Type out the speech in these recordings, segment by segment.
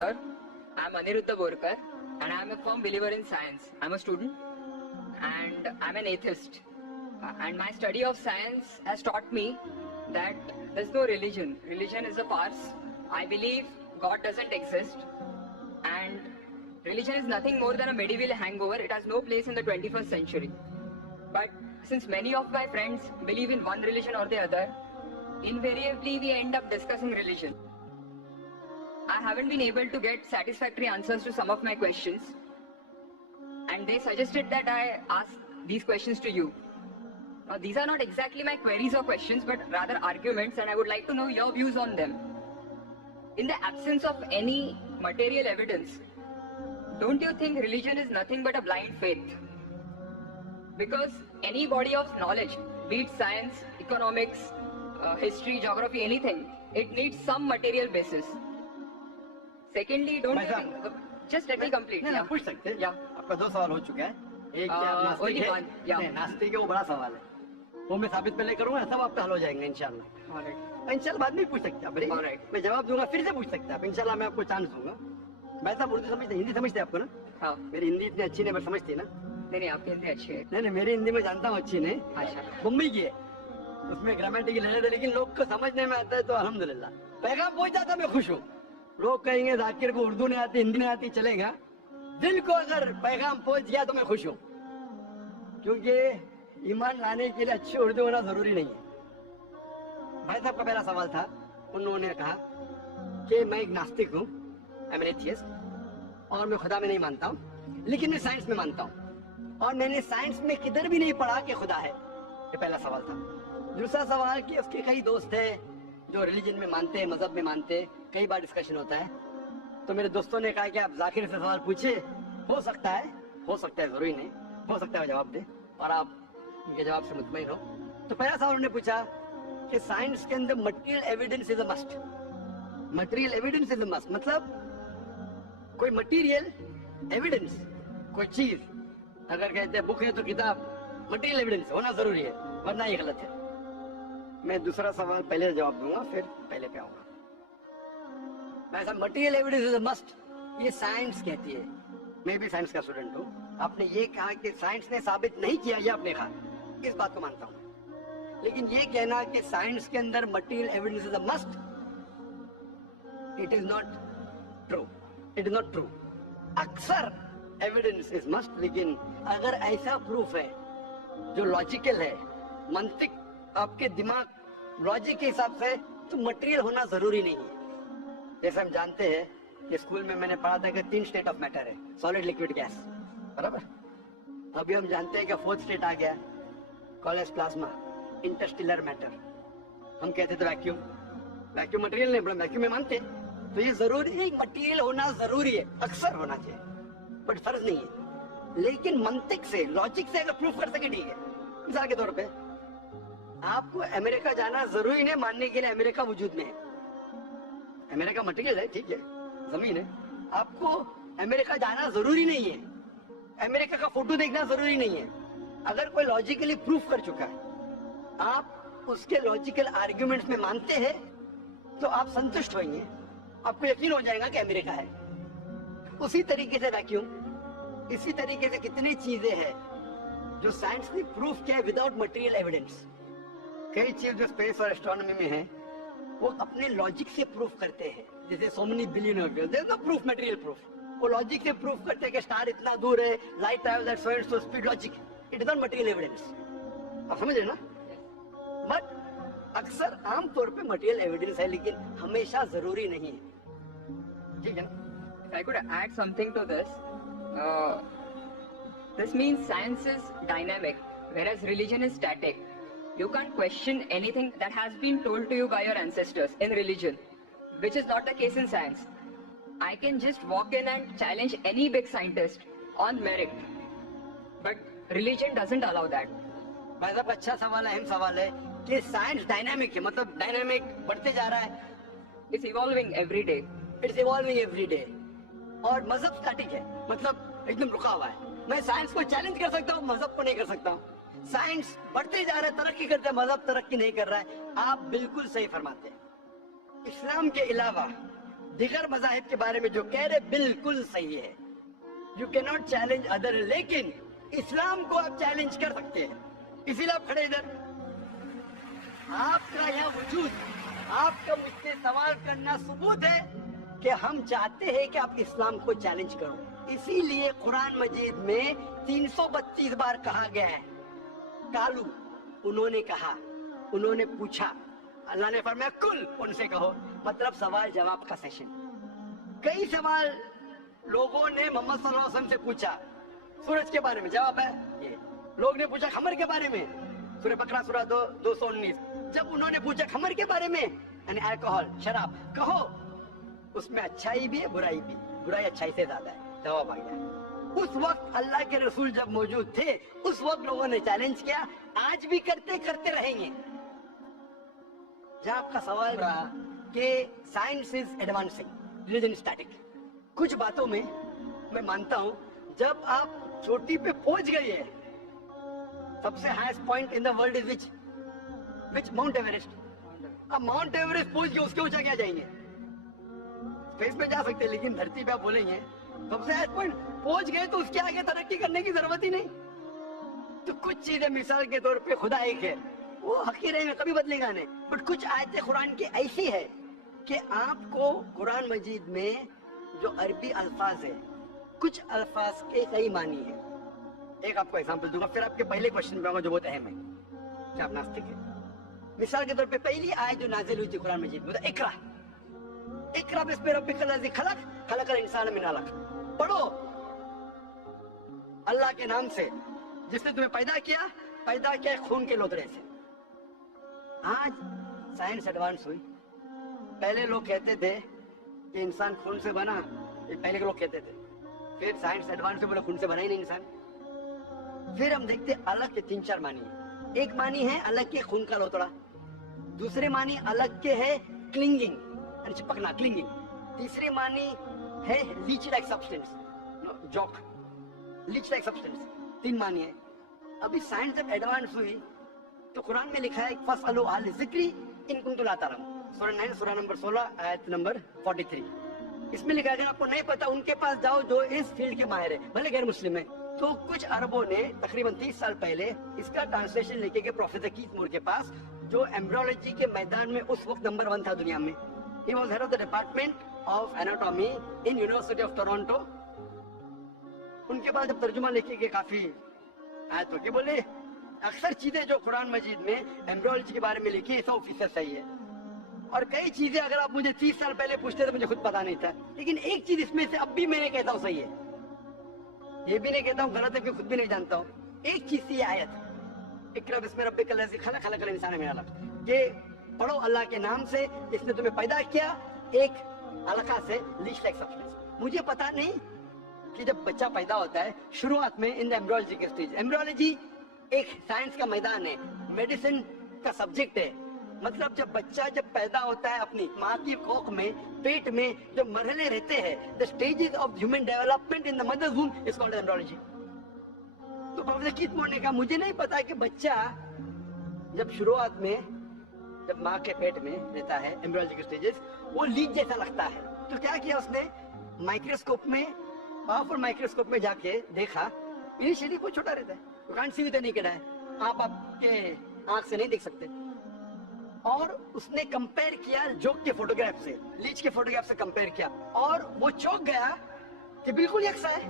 Sir, I'm Aniruddha Borkar and I'm a firm believer in science. I'm a student and I'm an atheist. And my study of science has taught me that there's no religion. Religion is a farce. I believe God doesn't exist and religion is nothing more than a medieval hangover. It has no place in the 21st century. But since many of my friends believe in one religion or the other, invariably we end up discussing religion. I haven't been able to get satisfactory answers to some of my questions, and they suggested that I ask these questions to you. Now, these are not exactly my queries or questions, but rather arguments, and I would like to know your views on them. In the absence of any material evidence, don't you think religion is nothing but a blind faith? Because any body of knowledge, be it science, economics, history, geography, anything, it needs some material basis. Secondly, don't you think... Just let me complete. नहीं, पूछ सकते हैं। Yeah. आपका दो सवाल हो चुका है। एक क्या आप नास्तिक only है? one, yeah. नहीं, नास्तिक है वो बड़ा सवाल है। वो मैं साबित पहले करूंगा, सब आपका हल हो जाएंगे इंशाल्लाह। Alright. इंशाल्लाह बाद में पूछ सकते हैं आप। Alright. मैं जवाब दूंगा, फिर से पूछ सकते हैं आप। इंशाल्लाह मैं आपको चांस दूंगा। भाई साहब उर्दू समझते, हिंदी समझते हैं आपको ना? हाँ, मेरी हिंदी इतनी अच्छी नहीं, पर समझती है ना? नहीं, आपकी हिंदी अच्छी है. नहीं, मेरी हिंदी में जानता हूँ अच्छी नहीं। अच्छा. मुंबई की है, उसमें ग्रामेटिकल एरर है, लेकिन लोग को समझने में आता है तो अल्हम्दुलिल्लाह। पैगाम पहुंच जाता मैं खुश हूँ। लोग कहेंगे जाकिर को उर्दू नहीं आती, हिंदी नहीं आती, चलेगा। दिल को अगर पैगाम पहुंच गया तो मैं खुश हूँ, क्योंकि ईमान लाने के लिए अच्छी उर्दू होना जरूरी नहीं है। भाई साहब का पहला सवाल था, उन्होंने कहा कि मैं एक नास्तिक हूँ, आई एम एन एथियस्ट, और मैं खुदा में नहीं मानता हूँ, लेकिन मैं साइंस में मानता हूँ, और मैंने साइंस में किधर भी नहीं पढ़ा कि खुदा है। ये पहला सवाल था। दूसरा सवाल कि उसके कई दोस्त हैं जो रिलीजन में मानते हैं, मजहब में मानते हैं, कई बार डिस्कशन होता है, तो मेरे दोस्तों ने कहा कि आप जाकिर से सवाल पूछिए, हो सकता है जरूरी नहीं, हो सकता है जवाब दे और आप उनके जवाब से मुतमईन हो। तो पहला सवाल उन्होंने पूछा कि साइंस के अंदर material evidence is a must. Material evidence is a must मतलब कोई मटेरियल एविडेंस, कोई चीज अगर कहते हैं बुक है तो किताब, मटेरियल एविडेंस होना जरूरी है, वरना ये गलत है। मैं दूसरा सवाल पहले जवाब दूंगा, फिर पहले पे आऊंगा। ऐसा material evidence is a must, ये साइंस कहती है। मैं भी साइंस का स्टूडेंट हूँ। आपने ये कहा कि साइंस ने साबित नहीं किया, ये आपने कहा, इस बात को मानता हूँ, लेकिन ये कहना कि साइंस के अंदर material evidence is a must, it is not true, it is not true. अक्सर एविडेंस इज मस्ट, लेकिन अगर ऐसा प्रूफ है जो लॉजिकल है, मंतिक आपके दिमाग लॉजिक के हिसाब से, तो मटेरियल होना जरूरी नहीं है। जैसे हम जानते हैं कि स्कूल में मैंने पढ़ा था कि 3 स्टेट ऑफ मैटर है, सॉलिड, लिक्विड, गैस, बराबर। अभी हम जानते हैं कि 4th स्टेट आ गया, कॉलेज प्लाज्मा, इंटरस्टेलर मैटर। हम कहते थे वैक्यूम, वैक्यूम मटेरियल नहीं, वैक्यूम में मानते। तो ये जरूरी है, मटेरियल होना जरूरी है, अक्सर होना चाहिए, बट फर्ज नहीं है। लेकिन मंतिक से, लॉजिक से अगर प्रूफ कर सके ठीक है। मिसाल के तौर पे आपको अमेरिका जाना जरूरी नहीं मानने के लिए अमेरिका वजूद में है। अमेरिका मटेरियल है, ठीक है, जमीन है, आपको अमेरिका जाना जरूरी नहीं है, अमेरिका का फोटो देखना जरूरी नहीं है। अगर कोई लॉजिकली प्रूफ कर चुका है, आप उसके लॉजिकल आर्ग्यूमेंट्स में मानते हैं, तो आप संतुष्ट होंगे, आपको यकीन हो जाएगा कि अमेरिका है। उसी तरीके से वैक्यूम, इसी तरीके से कितनी चीजें हैं जो साइंस ने प्रूफ किया है विदाउट मटेरियल एविडेंस। कई चीज जो स्पेस और एस्ट्रोनॉमी में है, वो अपने लॉजिक से प्रूफ करते हैं, जैसे so many billion of years, there is no proof, material proof. वो लॉजिक से प्रूफ करते हैं कि स्टार इतना दूर है, light travels at so and so speed, logic, it is not material evidence. आप समझ रहे ना? बट अक्सर आमतौर पे मटेरियल एविडेंस है, लेकिन हमेशा जरूरी नहीं है, ठीक है ना? If I could add something to this, this means science is dynamic, whereas religion is static. You can't question anything that has been told to you by your ancestors in religion, which is not the case in science. I can just walk in and challenge any big scientist on merit, but religion doesn't allow that. भाई साहब अच्छा सवाल है, अहम सवाल है कि science dynamic है, मतलब डायनामिक बढ़ते जा रहा है, It's evolving every day. It's evolving every day. और मजहब स्टैटिक है, मतलब एकदम रुका हुआ है। मैं साइंस को चैलेंज कर सकता हूँ, मजहब को नहीं कर सकता हूँ। साइंस बढ़ते जा रहा है, तरक्की करते हैं, मजहब तरक्की नहीं कर रहा है। आप बिल्कुल सही फरमाते हैं। इस्लाम के अलावा دیگر مذاہب کے بارے میں جو کہہ رہے بالکل صحیح ہے. یو کی ناٹ چیلنج ادر, لیکن اسلام کو آپ چیلنج کر سکتے ہیں. اسی لیے آپ کھڑے ادھر. آپ کا یہاں وجود, آپ کا مجھ سے سوال کرنا ثبوت ہے کہ ہم چاہتے ہیں کہ آپ اسلام کو چیلنج کرو. اسی لیے قرآن مجید میں 332 بار کہا گیا ہے کالو. انہوں نے کہا, انہوں نے پوچھا, اللہ نے فرمایا کل, ان سے کہو. مطلب سوال جواب کا سیشن. کئی سوال لوگوں نے محمد صلی اللہ علیہ وسلم سے پوچھا. سورج کے بارے میں جواب ہے یہ. لوگ نے پوچھا خمر کے بارے میں, سورہ بقرہ سورہ 219. جب انہوں نے پوچھا خمر کے بارے میں یعنی الکوہل, شراب, کہو اس میں اچھائی بھی ہے برائی بھی, برائی اچھائی سے زیادہ ہے. جواب آ گیا. اس وقت اللہ کے رسول جب موجود تھے اس وقت لوگوں نے چیلنج کیا, آج بھی کرتے رہیں گے. جہاں آپ کا سوال رہا کہ science is advancing, religion static. کچھ باتوں میں میں مانتا ہوں, جب آپ چوٹی پہ پہنچ گئی ہے, سب سے highest point in the world is which Mount Everest. اب ماؤنٹ ایوریسٹ پہنچ گئے, اس کے اونچا کیا جائیں گے؟ اسپیس پہ جا سکتے, لیکن دھرتی پہ آپ بولیں گے سب سے ہائیسٹ پوائنٹ پہنچ گئے تو اس کے آگے ترقی کرنے کی ضرورت ہی نہیں. تو کچھ چیزیں مثال کے طور پہ خدا ایک ہے, وہ حقیر ہے, کبھی بدلے گا نہیں. بٹ کچھ آیتیں قرآن کی ایسی ہے کہ آپ کو قرآن مجید میں جو عربی الفاظ ہے, کچھ الفاظ کے کئی معنی ہے. ایک آپ کو ایگزامپل دوں گا, پھر آپ کے پہلے کوشچن پہ آؤں گا جو بہت اہم ہے, کیا آپ ناستک ہے؟ مثال کے طور پہ پہلی آیت جو نازل ہوئی تھی قرآن مجید میں, اقرا, اقرا بسم ربک الذی خلق, خلق الانسان من علق. پڑھو اللہ کے نام سے جس نے تمہیں پیدا کیا خون کے لوتڑے سے. آج سائنس ایڈوانس ہوئی. پہلے لوگ کہتے تھے کہ انسان خون سے بنا, پہلے کے لوگ کہتے تھے. پھر سائنس ایڈوانس ہوئی, بولے خون سے بنا ہی نہیں انسان. پھر ہم دیکھتے الگ کے 3-4 معنی ہیں. ایک معنی ہے الگ کے خون کا لوتڑا, دوسرے معنی الگ کے ہے کلنگنگ, یعنی چپکنا, کلنگنگ. تیسرے معنی ہے latch like substance, joke, latch like substance. 3 معنی ہے. ابھی سائنس جب ایڈوانس ہوئی تو قرآن میں لکھا ہے فَاسْأَلُوا أَهْلَ الذِّكْرِ إِن كُنتُمْ لَا تَعْلَمُونَ, سورہ 9 سورہ نمبر 16 آیت نمبر 43. اس میں لکھا ہے اگر آپ کو نہیں پتا ان کے پاس جاؤ جو اس فیلڈ کے ماہر ہے, بھلے غیر مسلم ہے. تو کچھ عربوں نے تقریباً 30 سال پہلے اس کا ٹرانسلیشن لے کے گئے پروفیسر کیتھ مور کے پاس, جو ایمبریولوجی کے میدان میں اس وقت نمبر 1 تھا دنیا میں. He was head of the department of anatomy in University of Toronto. ان کے بعد جب ترجمہ لکھے گئے کافی آیتوں کے, بولے اکثر چیزیں جو قرآن مجید میں ایمبریولوجی کے بارے میں لکھی ہے 100% صحیح ہے, اور کئی چیزیں اگر آپ مجھے 30 سال پہلے پوچھتے تو مجھے خود پتا نہیں تھا. لیکن ایک چیز اس میں سے اب بھی میں نے کہتا ہوں صحیح ہے, یہ بھی نہیں کہتا ہوں غلط ہے کہ خود بھی نہیں جانتا ہوں. ایک چیز سی آیت اقرا بسم ربک الذی خلق, خلق الانسان من علق, کہ پڑھو اللہ کے نام سے جس نے تمہیں پیدا کیا ایک علقہ سے, لیچ لائک سبسٹینس. مجھے پتا نہیں کہ جب بچہ پیدا ہوتا ہے شروعات میں ان ایمبریولوجی کے سٹیج, ایمبریولوجی ایک سائنس کا میدان ہے, میڈیسن کا سبجیکٹ ہے. مطلب جب بچہ جب پیدا ہوتا ہے اپنی ماں کی کوکھ میں, پیٹ میں جو مرحلے رہتے ہیں, the stages of human development in the mother's womb is called embryology. تو پروفیسر کیتھ مور نے کہا مجھے نہیں پتا کہ بچہ جب شروعات میں جب ماں کے پیٹ میں رہتا ہے ایمبریولوجی کے سٹیجز, وہ لیچ جیسا لگتا ہے. تو کیا کیا اس نے, مائکروسکوپ میں, پاورفل مائکروسکوپ میں جا کے دیکھا, انیشیلی وہ چھوٹا رہتا ہے, you can't see with the naked eye, آپ کے آنکھ سے نہیں دیکھ سکتے. اور اس نے کمپیر کیا جوک کے فوٹوگراف سے, لیچ کے فوٹوگراف سے کمپیر کیا, اور وہ چونک گیا کہ بالکل یکساں ہے.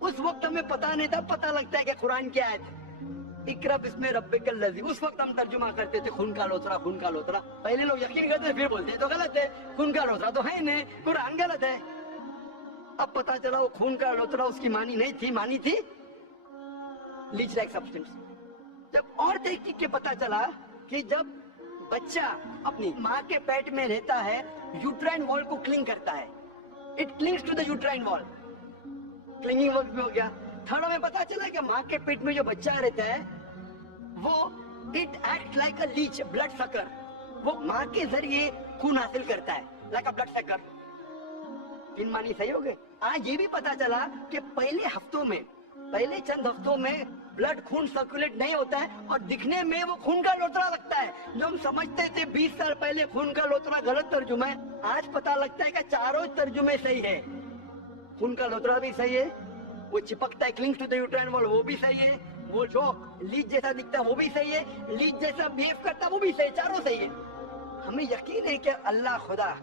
اس وقت ہمیں پتا نہیں تھا, پتا لگتا ہے کہ قرآن کی آیت اقرا بسم ربک الذی, اس وقت ہم ترجمہ کرتے تھے خون کا لوتڑا, خون کا لوتڑا. پہلے لوگ یقین کرتے پھر بولتے ہیں تو غلط ہے, خون کا لوتڑا تو ہے نہیں, قرآن غلط ہے. اب پتا چلا وہ خون کا لوتڑا اس کی معنی نہیں تھی, معنی تھی لیچ لائک سبسٹینس. جب اور تحقیق کے پتا چلا کہ جب بچہ اپنی ماں کے پیٹ میں رہتا ہے یوٹرائن وال کو کلنگ کرتا ہے, اٹ کلنگز ٹو دا یوٹرائن وال, کلنگنگ ورک بھی ہو گیا. تھرڈ ہمیں پتا چلا کہ ماں کے پیٹ میں جو بچہ رہتا ہے وہ it act like a leech, blood sucker, وہ ماں کے ذریعے خون حاصل کرتا ہے, لائک اے بلڈ سکر. 3 معنی صحیح ہو گئے. آج یہ بھی پتا چلا کہ پہلے ہفتوں میں पहले चंद हफ्तों में ब्लड खून सर्कुलेट नहीं होता है और दिखने में वो खून का लोतरा लगता है। जो हम समझते थे 20 साल पहले खून का लोतरा गलत तर्जुमा है, आज पता लगता है कि चारों तर्जुमे सही है। खून का लोतरा भी सही है, वो चिपकता है clings to the uterine wall वो भी सही है, वो जो लीच जैसा दिखता है वो भी सही है, लीच जैसा बिहेव करता है वो भी सही है, चारों सही है। हमें यकीन है कि अल्लाह खुदा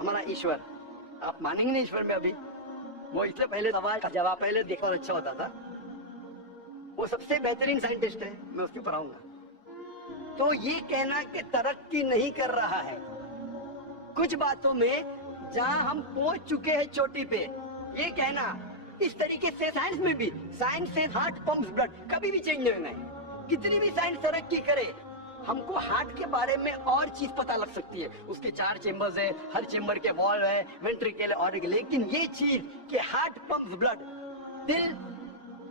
हमारा ईश्वर, आप मानेंगे नहीं ईश्वर में अभी, वो इसलिए पहले सवाल का जवाब पहले देखा और अच्छा होता था। वो सबसे बेहतरीन साइंटिस्ट है, मैं उसके ऊपर आऊंगा। तो ये कहना कि तरक्की नहीं कर रहा है, कुछ बातों में जहां हम पहुंच चुके हैं चोटी पे, ये कहना इस तरीके से साइंस में भी, साइंस से हार्ट पंप्स ब्लड, कभी भी चेंज नहीं होना है। कितनी भी साइंस तरक्की करे, हमको हार्ट के बारे में और चीज पता लग सकती है, उसके 4 चेम्बर्स है, हर चेम्बर के वॉल्व है, वेंट्रिकल और, लेकिन ये चीज कि हार्ट पंप्स ब्लड, दिल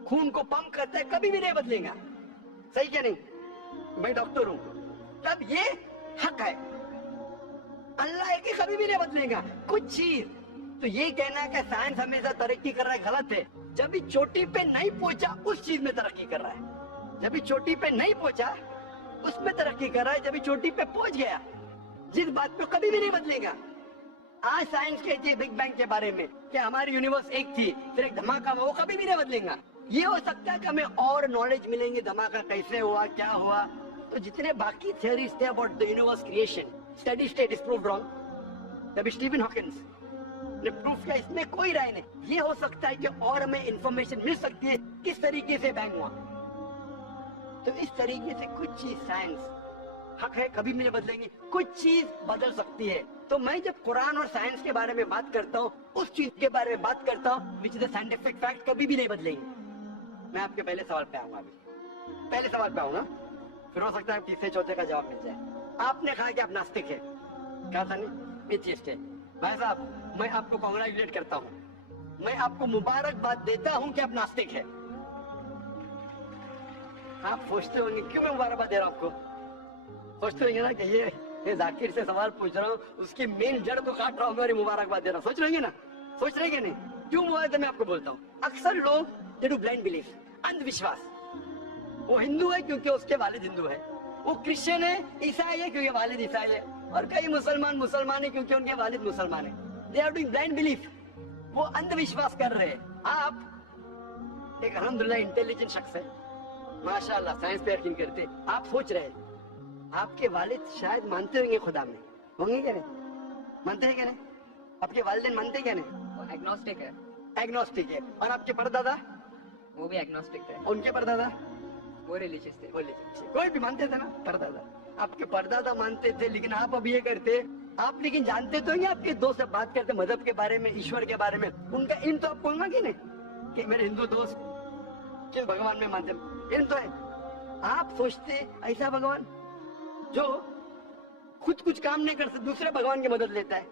खून को पंप करता है, कभी भी नहीं बदलेगा। सही क्या नहीं? मैं डॉक्टर हूं, तब ये हक है, अल्लाह है कि कभी भी नहीं बदलेगा कुछ चीज। तो ये कहना कि साइंस हमेशा तरक्की कर रहा है, गलत है। जब भी चोटी पे नहीं पहुंचा उस चीज में तरक्की कर रहा है, जब भी चोटी पे नहीं पहुंचा उसमें तरक्की कर रहा है, जब भी चोटी पे पहुंच गया जिस बात पे कभी भी नहीं बदलेगा। आज साइंस कहती है बिग बैंग के बारे में कि हमारी यूनिवर्स एक थी फिर एक धमाका हुआ, वो कभी भी नहीं बदलेगा। ये हो सकता है कि हमें और नॉलेज मिलेंगे, धमाका कैसे हुआ, क्या हुआ। तो जितने बाकी थियरीज थे about the universe creation, steady state is proved wrong, तभी स्टीफन हॉकिंस ने प्रूफ किया, इसमें कोई राय नहीं। ये हो सकता है कि और हमें इंफॉर्मेशन मिल सकती है किस तरीके से बैंग हुआ। तो इस तरीके से कुछ चीज साइंस हक है, कभी भी नहीं बदलेंगे, कुछ चीज बदल सकती है। तो मैं जब कुरान और साइंस के बारे में बात करता हूँ, उस चीज के बारे में बात करता हूँ which is the scientific fact, कभी भी नहीं बदलेंगे। मैं आपके पहले सवाल पे आऊंगा, अभी पहले सवाल पे आऊंगा, फिर हो सकता है तीसरे चौथे का जवाब मिल जाए। आपने कहा कि आप नास्तिक है, कहा था नहीं, एथियस्ट है। भाई साहब, मैं आपको कांग्रेचुलेट करता हूँ, मैं आपको मुबारकबाद देता हूँ कि आप नास्तिक है। आप सोचते होंगे क्यों मैं मुबारकबाद दे रहा हूँ आपको, सोचते होंगे ना कि ये जाकिर से सवाल पूछ रहा हूँ, उसकी मेन जड़ को काट रहा हूँ और मुबारकबाद दे रहा हूँ। सोच रहे ना, सोच रहे नहीं? क्यों मुबारक मैं आपको बोलता हूँ। अक्सर लोग दे डू ब्लाइंड बिलीफ, अंधविश्वास। वो हिंदू है क्योंकि उसके वालिद हिंदू है, वो क्रिश्चियन है, ईसाई है क्योंकि वालिद ईसाई है, और कई मुसलमान है क्योंकि उनके वालिद मुसलमान है। They are doing blind belief, वो अंधविश्वास कर रहे हैं। आप एक अल्हम्दुलिल्लाह इंटेलिजेंट शख्स है, माशाअल्लाह, साइंस पे यकीन करते। आप सोच रहे हैं आपके वालिद शायद मानते होंगे खुदा में, होंगे क्या नहीं? मानते हैं क्या नहीं? आपके वालिदैन मानते क्या नहीं? वो एग्नोस्टिक है। एग्नोस्टिक है। और आपके परदादा? वो भी एग्नोस्टिक है। उनके परदादा? वो रिलीजियस थे। कोई भी मानते थे ना परदादा, आपके परदादा मानते थे, लेकिन आप अब ये करते, आप लेकिन जानते तो नहीं, आपके दोस्त से बात करते मजहब के बारे में, ईश्वर के बारे में, उनका इल्म तो आपको होगा कि नहीं कि मेरे हिंदू दोस्त किस भगवान में मानते, इल्म तो है। आप सोचते ऐसा भगवान जो खुद कुछ काम नहीं कर सकते, दूसरे भगवान की मदद लेता है,